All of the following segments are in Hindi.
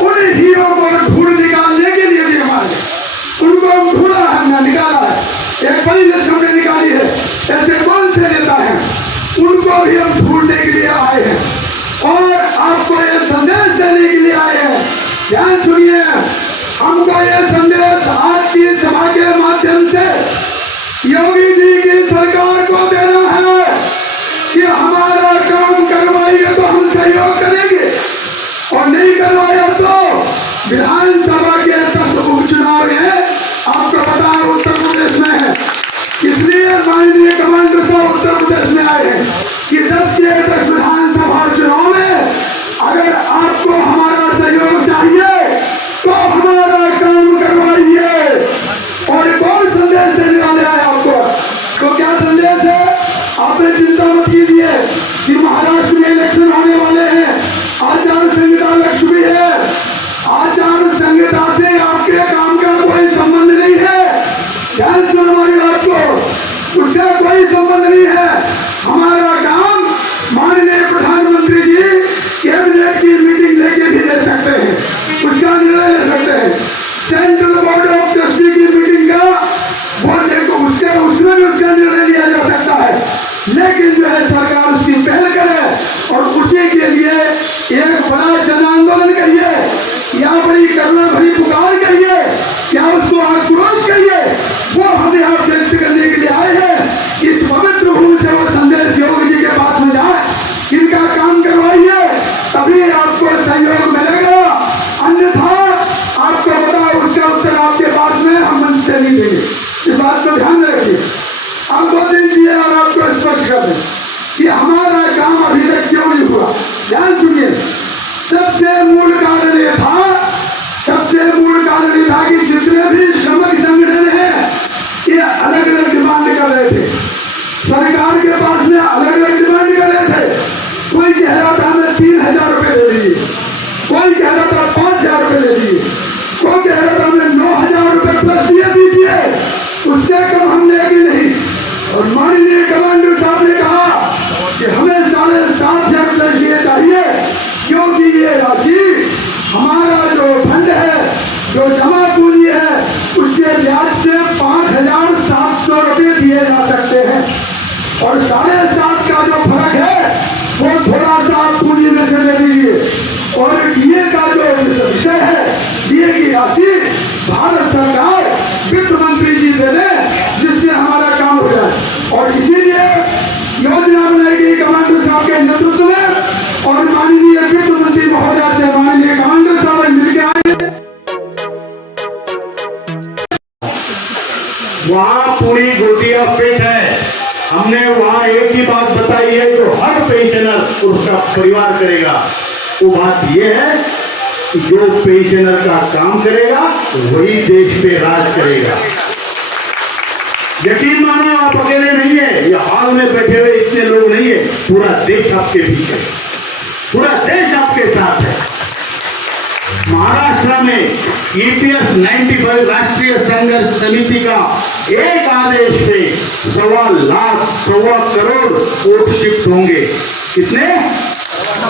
उन हीरो को ढूंढ निकालने के लिए भी हमारे उनको हम ढूंढा है, निकाला है। एक बड़ी लिस्ट हमने निकाली है, ऐसे कौन से नेता हैं उनको भी हम ढूंढने के लिए आए हैं और आपको ये संदेश देने के लिए आए हैं। ध्यान सुनिए, हमको ये संदेश आज की सभा के माध्यम से योगी जी की सरकार को देना है कि हमारा काम करवाइए तो हम सहयोग करेंगे और नहीं करवाया तो विधानसभा के 10 उपचुनाव है, आपको पता है उत्तर प्रदेश में है, इसलिए माननीय कमांडर साहब उत्तर प्रदेश में आए हैं कि 10 के 10 विधानसभा चुनाव में अगर आपको हमारा सहयोग चाहिए तो हमारा काम करवाइए। और कौन संदेश देने वाले हैं आपको? तो क्या संदेश है? आपने चिंता मत कीजिए कि महाराष्ट्र में इलेक्शन होने वाले हैं, आचार संहिता लक्ष्य भी है, आचार संहिता से आपके काम का कोई संबंध नहीं है। ध्यान सुनो हमारी बात को, उसका कोई संबंध नहीं है। हमारा काम माननीय प्रधानमंत्री जी कैबिनेट की मीटिंग लेके भी ले सकते हैं, उसका निर्णय ले सकते हैं। सेंट्रल बोर्ड ऑफ ट्रस्टी की मीटिंग का उसमें भी उसका निर्णय लिया जा सकता है, लेकिन जो है सरकार उसकी पहल करे और उसी के लिए एक बड़ा जन आंदोलन करिए या बड़ी करुणा भरी पुकार करिए या उसको आक्रोश करिए, वो हम यहाँ व्यक्त करने के लिए आए हैं। इस पवित्र भूमि से वो संदेश योगी जी के पास में जाए, इनका काम करवाइए, तभी आपको सहयोग मिलेगा, अन्यथा आपको पता है उसका उत्तर आपके पास में हम मंच से नहीं देंगे। इस बात को ध्यान रखिए। हम 2 दिन चाहिए और आपको स्पष्ट कर दें कि हमारा काम अभी तक क्यों नहीं हुआ। ध्यान सुनिए, सबसे मूल कारण ये था कि जितने भी श्रमिक संगठन हैं ये अलग अलग डिमांड कर रहे थे, सरकार के पास में अलग अलग डिमांड कर रहे थे। कोई कह रहा था हमें 3000 रुपए दे दीजिए, कोई कह रहा था 5000 रुपए दे दीजिए, कोई कह रहा था हमें 9000 रुपए प्लस दिए दीजिए, उससे कम हम देंगे नहीं। और माननीय कमांडर साहब ने कहा कि हमें 7,500 रुपए दिए चाहिए, क्योंकि ये राशि हमारा जो फंड है, जो जमा पूंजी है, उसके ब्याज से 5,700 रुपए दिए जा सकते हैं और 7.5 का जो फर्क है वो थोड़ा सा पूंजी में से ले लीजिए। और ये का जो विषय है, ये की राशि भारत सरकार वित्त मंत्री जी दे दें, जिससे हमारा काम हो जाए। और इसीलिए योजना बनाई गई कमांडर साहब के नेतृत्व में और माननीय वित्त मंत्री महोदय से माननीय कमांडर साहब मिलकर आए। वहाँ पूरी गोटियां फिट है। हमने वहाँ एक ही बात बताई है जो हर पेंशनर उसका परिवार करेगा। वो बात ये है कि जो पेंशनर का काम करेगा वही देश पे राज करेगा। यकीन मानो, आप अकेले नहीं है, ये हाल में बैठे हुए इतने लोग नहीं है, पूरा देश आपके पीछे है, पूरा देश आपके साथ है। महाराष्ट्र में EPS 95 राष्ट्रीय संघर्ष समिति का एक आदेश पे 1.25 करोड़ वोट शिफ्ट होंगे। कितने?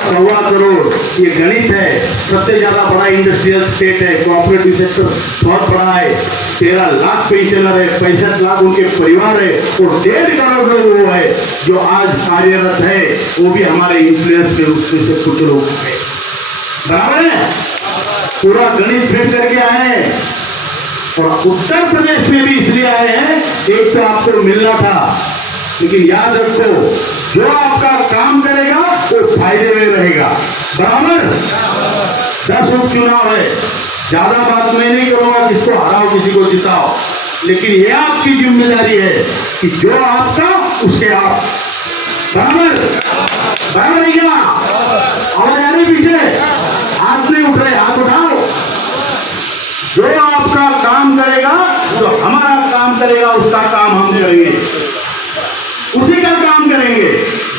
1.25 करोड़। ये गणित है। सबसे ज्यादा बड़ा इंडस्ट्रियल स्टेट है, कोऑपरेटिव सेक्टर बहुत बड़ा है। 13 लाख पेंशनर है, 65 लाख उनके परिवार है और 1.5 करोड़ लोग वो है जो आज कार्यरत है, वो भी हमारे इन्फ्लुएंस के रूप से कुछ लोग है। बराबर है? पूरा गणित फिट करके आए हैं। और उत्तर प्रदेश में भी इसलिए आए हैं, एक तो आपको मिलना था, लेकिन याद रखो जो आपका काम करेगा वो फायदे में रहेगा। बराबर? 10 उपचुनाव है, ज्यादा बात मैं नहीं करूंगा, किसको हराओ किसी को जिताओ, लेकिन ये आपकी जिम्मेदारी है कि जो आपका उसके आप। बराबर? बराबर है क्या? आवाज आ रही पीछे? हाथ नहीं उठ रहे, हाथ उठाओ। जो आपका काम करेगा, जो हमारा काम करेगा, उसका काम हम करेंगे, उसी का काम करेंगे।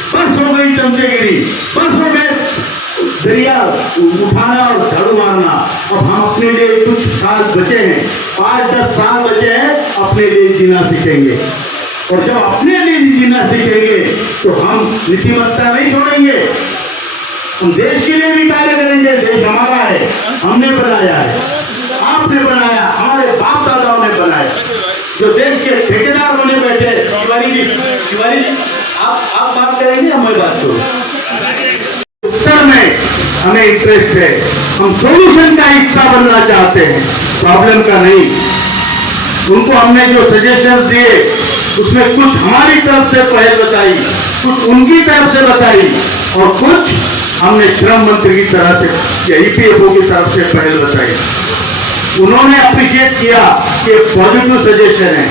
बस हो गई चमचेगिरी, बस हो गए दरिया उठाना और झाड़ू मारना। अब हम अपने लिए कुछ साल बचे हैं, 5-10 साल बचे हैं, अपने लिए जीना सीखेंगे। और जब अपने लिए जीना सीखेंगे तो हम नीतिमत्ता नहीं छोड़ेंगे। हम देश के लिए भी कार्य करेंगे। देश हमारा है, हमने बनाया है, आपने बनाया, हमारे बाप दादाओं ने बनाया। जो देश के ठेकेदार बने बैठे, तिवारी जी आप बात करेंगे, मैं बात करूं। उत्तर में हमें इंटरेस्ट है, हम सॉल्यूशन का हिस्सा बनना चाहते हैं, प्रॉब्लम का नहीं। उनको हमने जो सजेशन दिए उसमें कुछ हमारी तरफ से पहल बताई, कुछ उनकी तरफ से बताई और कुछ हमने श्रम मंत्री की तरफ से या ईपीएफओ की तरफ से पहल बताई। उन्होंने अप्रिशिएट किया कि पॉजिटिव सजेशन है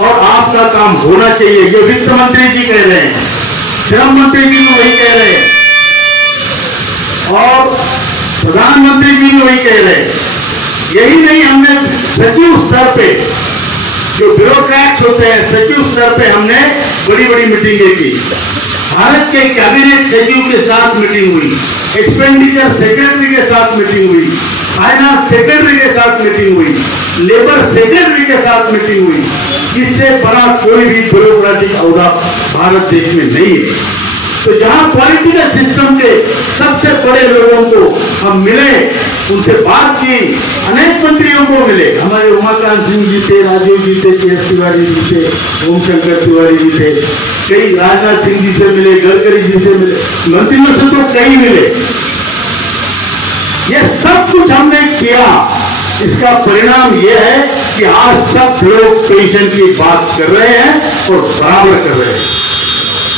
और आपका काम होना चाहिए। ये वित्त मंत्री जी कह रहे हैं, श्रम मंत्री जी भी वही कह रहे हैं और प्रधानमंत्री जी भी वही कह रहे हैं। यही नहीं, हमने सचिव स्तर पे जो ब्यूरोक्रेट्स होते हैं, सचिव स्तर पे हमने बड़ी बड़ी मीटिंगें की। भारत के कैबिनेट सचिव के साथ मीटिंग हुई, एक्सपेंडिचर सेक्रेटरी के साथ मीटिंग हुई, फाइनेंस सेक्रेटरी के साथ मीटिंग हुई, लेबर सेक्रेटरी के साथ मीटिंग हुई। इससे बड़ा कोई भी ब्यूरोक्रेटिक औहदा भारत देश में नहीं है। तो जहां पॉलिटिकल सिस्टम के सबसे बड़े लोगों को हम मिले, उनसे बात की, अनेक मंत्रियों को मिले, हमारे उमाकांत सिंह जी थे, राजीव जी थे, के.एस. तिवारी जी थे, ओम शंकर तिवारी जी थे, कई राजनाथ सिंह जी से मिले, गडकरी जी से मिले, मंत्रियों से तो कई मिले। ये सब कुछ हमने किया। इसका परिणाम यह है कि आज सब लोग पेंशन की बात कर रहे हैं और बराबर कर रहे हैं।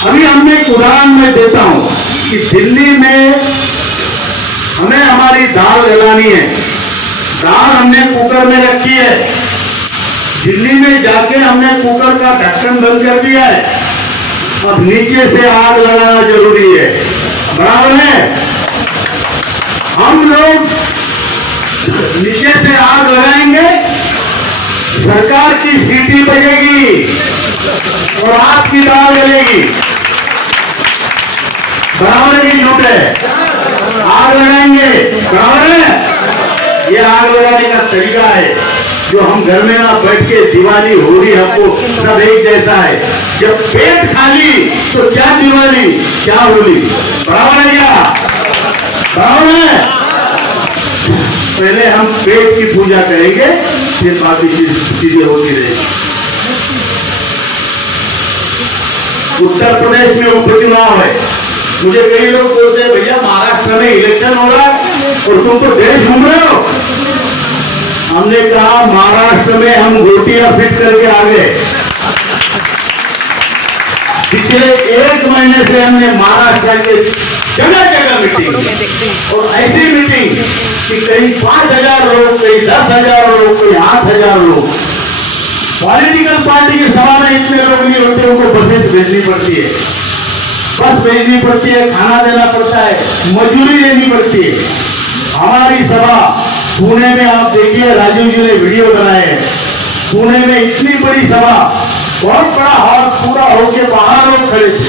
अभी हमने एक उदाहरण मैं देता हूं कि दिल्ली में हमें हमारी दाल गलानी है, दाल हमने कुकर में रखी है, दिल्ली में जाके हमने कुकर का ढक्कन बंद कर दिया है, अब नीचे से आग लगाना जरूरी है, बराबर है। हम लोग नीचे से आग लगाएंगे, सरकार की सीटी बजेगी और आपकी दाल जलेगी, बराबर की नोट है। आग लगाएंगे, बराबर है। ये आग लगाने का तरीका है जो हम घर में ना बैठ के दिवाली होली हमको सब एक जैसा है। जब पेट खाली तो क्या दिवाली क्या होली, बराबर है क्या, बराबर है। पहले हम पेट की पूजा करेंगे, फिर बाकी चीजें होती रहेगी। उत्तर प्रदेश में उपचुनाव है। मुझे कई लोग बोलते हैं भैया महाराष्ट्र में इलेक्शन हो रहा है और तुम तो देश घूम रहे हो। हमने कहा महाराष्ट्र में हम गोटियां फिट करके आ गए। पिछले 1 महीने से हमने महाराष्ट्र के जगह जगह मीटिंग और ऐसी मीटिंग कि कहीं 5,000 लोग, कहीं 10,000 लोग, कहीं 8,000 लोग। पॉलिटिकल पार्टी की सभा में इतने लोग नहीं होते, उनको बसें भेजनी पड़ती है, बस भेजनी पड़ती है, खाना देना पड़ता है, मजदूरी देनी पड़ती है। हमारी सभा पुणे में आप देखिए, राजीव जी ने वीडियो बनाए हैं। पुणे में इतनी बड़ी सभा, बहुत बड़ा हॉल पूरा होके बाहर लोग खड़े थे,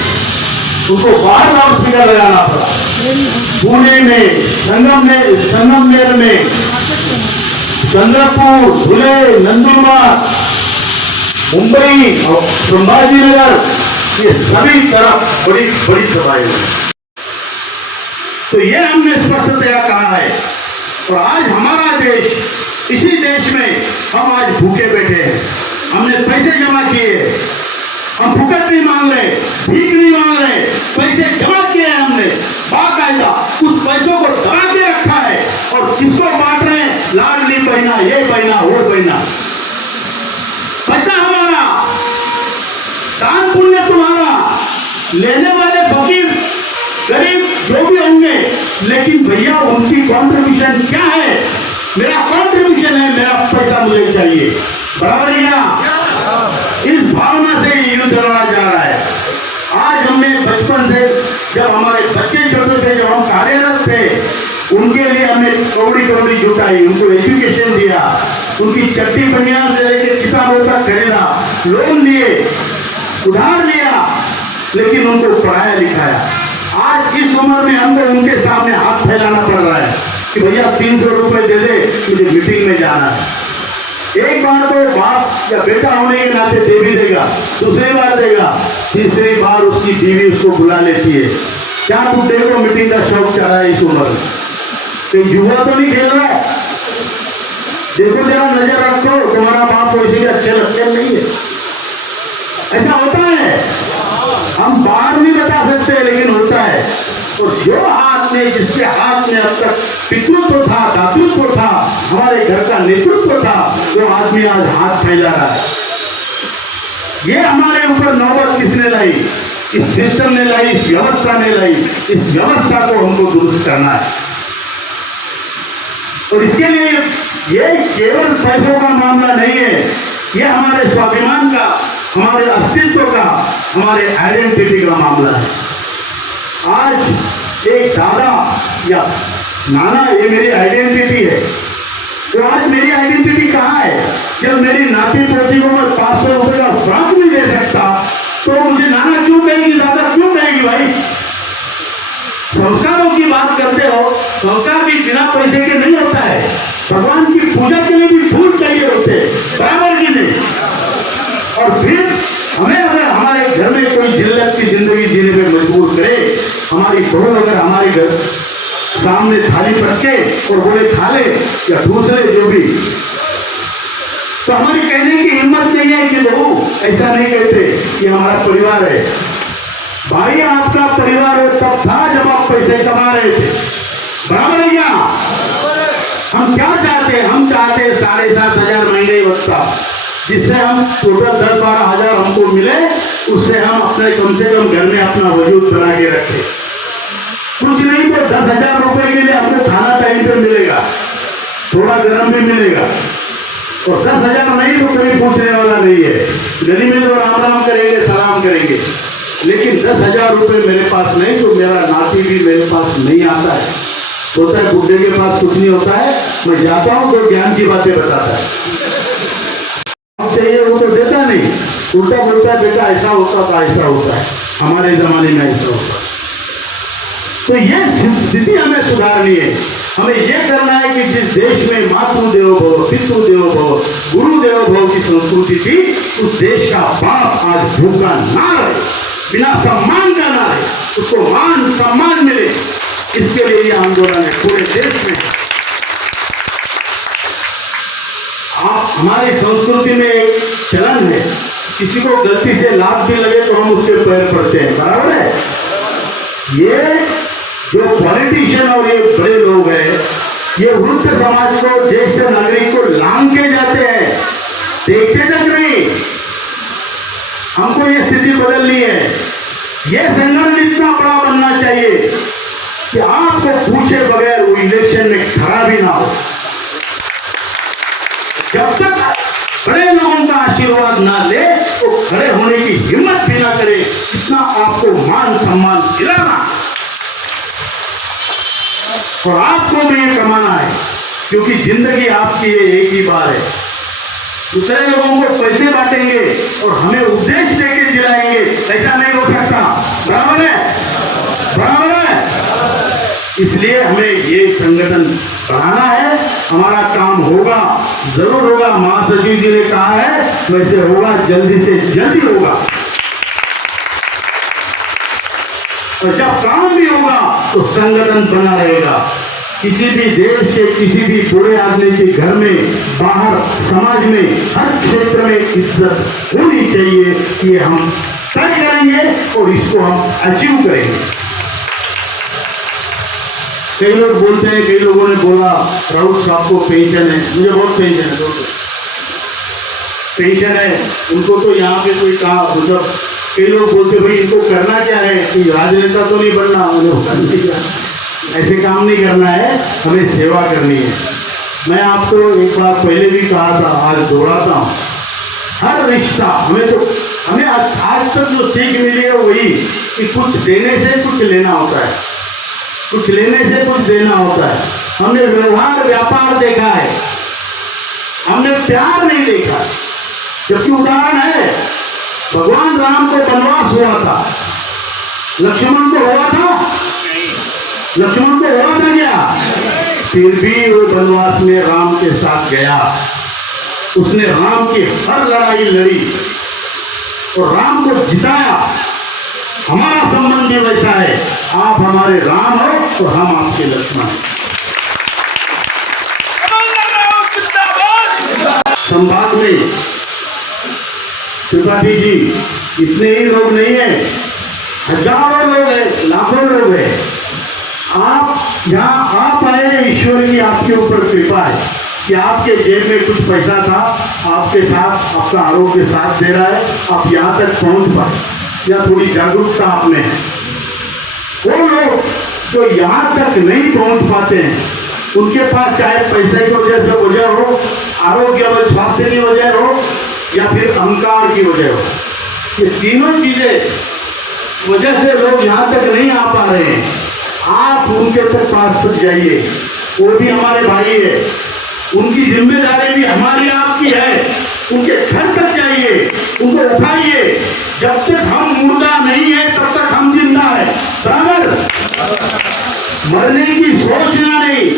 उनको बाहर लाउड स्पीकर लगाना पड़ा। पुणे में, संगमनेर में, चंद्रपुर, धुले, नंदुरबार, मुंबई और संभाजीनगर, ये सभी तरफ बड़ी बड़ी सभाएं हुई। तो ये हमने स्पष्टतया कहा है। और आज हमारा देश, इसी देश में हम आज भूखे बैठे हैं। हमने पैसे जमा किए, हम फुकट नहीं मांग रहे, भीख नहीं मांग रहे, पैसे जमा किए हैं हमने बाकायदा। उस पैसों को दबा के रखा है और किसको बांट रहे हैं, लाडली बहना, ये बहना, वो बहना। पैसा हमारा, दान पुण्य तुम्हारा, लेने वाले फकीर गरीब जो भी होंगे, लेकिन भैया उनकी कॉन्ट्रीब्यूशन क्या है? मेरा कॉन्ट्रीब्यूशन है, मेरा पैसा मुझे चाहिए, बराबर है क्या? इस भावना से युद्ध लड़ा जा रहा है। आज हमने बचपन से, जब हमारे बच्चे छोटे थे, जब हम कार्यरत थे, उनके लिए हमने कौड़ी कौड़ी जुटाई, उनको एजुकेशन दिया, उनकी चट्टी बनियान से लेकर किताबों तक खरीदा, लोन लिए, उधार लिया, लेकिन उनको पढ़ाया लिखाया। आज इस उम्र में हमको उनके सामने हाथ फैलाना पड़ रहा है कि भैया 300 रुपए दे दे, मुझे मीटिंग में जाना है। एक बार तो बाप या बेटा होने के नाते दे भी देगा, दूसरी बार देगा, तीसरी बार उसकी बीवी उसको बुला लेती है, क्या बुड्ढे को मीटिंग का शौक चढ़ा है इस उम्र में? तो जुआ तो नहीं खेल रहा है? देखो जरा नजर रखो, तुम्हारा बाप वैसे भी अच्छे लगते नहीं है। ऐसा होता है, हम बाहर नहीं बता सकते लेकिन होता है। और जो हाथ में, जिसके हाथ में अब तक पितृत्व था, दातृत्व था, हमारे घर का नेतृत्व था, वो आदमी आज हाथ फैला रहा है। ये हमारे ऊपर नौबत किसने लाई? इस सिस्टम ने लाई, इस व्यवस्था ने लाई। इस व्यवस्था को हमको दुरुस्त करना है। और इसके लिए ये केवल पैसों का मामला नहीं है, ये हमारे स्वाभिमान का, हमारे अस्तित्व का, हमारे आइडेंटिटी का मामला है। आज एक दादा या नाना, ये मेरी आइडेंटिटी है। तो आज मेरी आइडेंटिटी कहाँ है? जब मेरी नाती पोती को मैं 500 रुपए का फ्रॉक नहीं दे सकता, तो मुझे नाना क्यों कहेगी, दादा क्यों कहेगी? भाई, संस्कारों की बात करते हो, संस्कार भी बिना पैसे के नहीं होता है। भगवान की पूजा के लिए भी फूल चाहिए होते हैं, बराबर की नहीं। और फिर हमें अगर हमारे घर में कोई जिल्लत की जिंदगी जीने में मजबूर करे, हमारी बहू अगर हमारे घर सामने थाली पटके और बोले खा ले, या दूसरे जो भी, तो हमारी कहने की हिम्मत नहीं है कि बहू ऐसा नहीं कहते कि हमारा परिवार है। भाई, आपका परिवार है तब था जब आप पैसे कमा रहे थे, बराबर है क्या? हम क्या चाहते हैं? हम चाहते हैं 7,500 महीने भत्ता, जिससे हम टोटल 10-12 हजार हमको मिले, उससे हम अपने कम से कम घर में अपना वजूद बना के रखें। कुछ नहीं तो 10,000 रुपए के लिए आपको खाना टाइम पे मिलेगा, थोड़ा गर्म भी मिलेगा, और 10,000 नहीं तो कोई पूछने वाला नहीं है। गली में तो राम राम करेंगे, सलाम करेंगे। लेकिन 10,000 रुपए मेरे पास नहीं तो मेरा नाती भी मेरे पास नहीं आता है। होता है बुड्ढे के पास कुछ नहीं होता है, मैं जाता हूं तो ज्ञान की बातें बताता है। अब चाहिए वो तो देता नहीं, उल्टा बोलता है बेटा ऐसा होता था, ऐसा होता है, हमारे जमाने में ऐसा होता। तो ये स्थिति हमें सुधारनी है। हमें यह करना है कि जिस देश में मातृदेवो भव, पितृदेवो भव, गुरुदेवो भव की संस्कृति थी, उस देश का बाप आज भूखा ना रहे, बिना सम्मान का ना रहे, उसको मान सम्मान मिले। इसके लिए यह आंदोलन है पूरे देश में। आप, हमारी संस्कृति में एक चलन है, किसी को गलती से लात भी लगे तो हम उसके पैर पड़ते हैं, बराबर है? ये जो पॉलिटिशियन और ये बड़े लोग हैं, ये वृद्ध समाज को, ज्येष्ठ नागरिक को लांग के जाते हैं, देखते तक नहीं। हमको ये स्थिति बदलनी है। ये संगठन इतना बड़ा बनना चाहिए कि आपको पूछे बगैर वो इलेक्शन में खड़ा भी ना हो। जब तक बड़े लोगों का आशीर्वाद ना ले, तो खड़े होने की हिम्मत भी ना करे। इतना आपको मान सम्मान दिलाना, और आपको भी ये कमाना है, क्योंकि जिंदगी आपकी ये एक ही बार है। दूसरे लोगों को पैसे बांटेंगे और हमें उपदेश देके जिलाएंगे, ऐसा नहीं हो सकता, बराबर है? बराबर है। इसलिए हमें ये संगठन बढ़ाना है। हमारा काम होगा, जरूर होगा। महासचिव जी ने कहा है वैसे होगा, जल्दी से जल्दी होगा। और जब काम भी होगा तो संगठन बना रहेगा। किसी भी देश के किसी भी बुरे आदमी के घर में, बाहर, समाज में, हर क्षेत्र में इज्जत होनी चाहिए। कि हम तय करेंगे और इसको हम अचीव करेंगे। कई लोग बोलते हैं, कई लोगों ने बोला राउत साहब को पेंशन है, मुझे बहुत पेंशन है, दोस्तों पेंशन है उनको। तो यहाँ पे कोई कहा, मतलब कई लोग बोलते भाई इनको करना क्या है, कि राजनेता तो नहीं बनना, ऐसे काम नहीं करना है, हमें सेवा करनी है। मैं आपको एक बार पहले भी कहा था, आज दोहराता हूँ। हर रिश्ता हमें आज तक जो सीख मिली है वही कि कुछ देने से कुछ लेना होता है, कुछ लेने से कुछ देना होता है। हमने व्यवहार व्यापार देखा है, हमने प्यार नहीं देखा। जबकि उदाहरण है, भगवान राम को वनवास हुआ था, लक्ष्मण को हुआ था? लक्ष्मण को हुआ था क्या? फिर भी वो वनवास में राम के साथ गया। उसने राम की हर लड़ाई लड़ी और राम को जिताया। हमारा संबंध भी वैसा है। आप हमारे राम हो तो हम आपके लक्ष्मण हैं। संवाद में त्रिपाठी जी इतने ही लोग नहीं है, हजारों लोग हैं, लाखों लोग हैं। आप यहाँ आप आए हैं, ईश्वर की आपके ऊपर कृपा है कि आपके जेब में कुछ पैसा था, आपके साथ आपका आरोग्य साथ दे रहा है, आप यहाँ तक पहुँच पाए, या थोड़ी जागरूकता आपने है। वो लोग जो यहाँ तक नहीं पहुँच पाते हैं, उनके पास चाहे पैसे की वजह हो, आरोग्य व स्वास्थ्य की वजह हो, या फिर अहंकार की वजह हो, ये तीनों चीजें वजह से लोग यहाँ तक नहीं आ पा रहे हैं। आप उनके पास तक जाइए, वो भी हमारे भाई है, उनकी जिम्मेदारी भी हमारी आपकी है। उनके घर तक जाइए, उनको उठाइए। जब तक हम मुर्दा नहीं है तब तक हम जिंदा है, बराबर। मरने की सोचना नहीं,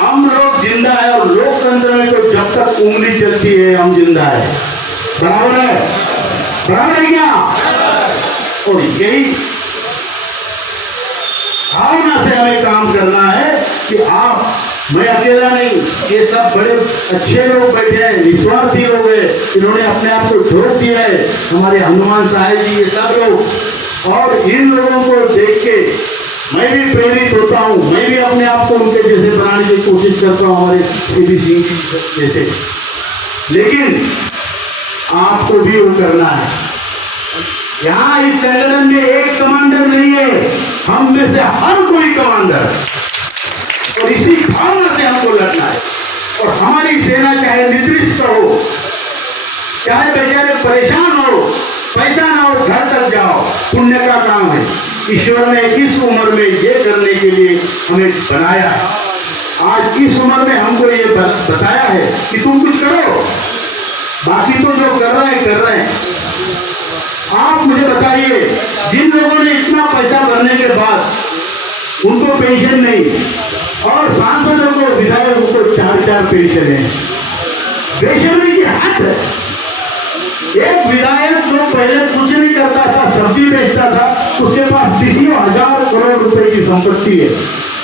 हम लोग जिंदा है। और लोकतंत्र में तो जब तक उंगली चलती है हम जिंदा है, बराबर है, बराबर है क्या? और यही भावना से हमें काम करना है कि आप, मैं अकेला नहीं, ये सब बड़े अच्छे लोग बैठे हैं, निस्वार्थी लोग हैं, इन्होंने अपने आप को झोंक दिया है, हमारे हनुमान साहब जी, ये सब लोग। और इन लोगों को देख के मैं भी प्रेरित होता हूँ, मैं भी अपने आप को उनके जैसे बनाने की कोशिश करता हूँ, हमारे सीबी सिंह जैसे। लेकिन आपको भी वो करना है। यहाँ इस संगठन में एक कमांडर नहीं है, हम में से हर कोई कमांडर, और इसी भावना से हमको लड़ना है। और हमारी सेना चाहे निद्रिस्त हो, चाहे बेचारे परेशान हो, पैसा ना हो, घर तक जाओ, पुण्य का काम है। ईश्वर ने इस उम्र में ये करने के लिए हमें बनाया है। आज इस उम्र में हमको ये बताया है कि तुम कुछ करो, बाकी तो जो कर रहे हैं। आप मुझे बताइए, जिन लोगों ने इतना पैसा भरने के बाद उनको पेंशन नहीं, और सांसदों को, विधायकों को 4-4 पेंशन है, बेशर्मी की हद है। एक विधायक जो पहले कुछ नहीं करता था, सब्जी बेचता था, उसके पास 30,000 करोड़ रुपए की संपत्ति है।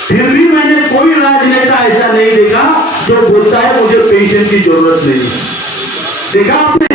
फिर भी मैंने कोई राजनेता ऐसा नहीं देखा जो बोलता है मुझे पेंशन की जरूरत नहीं। देखा आपने?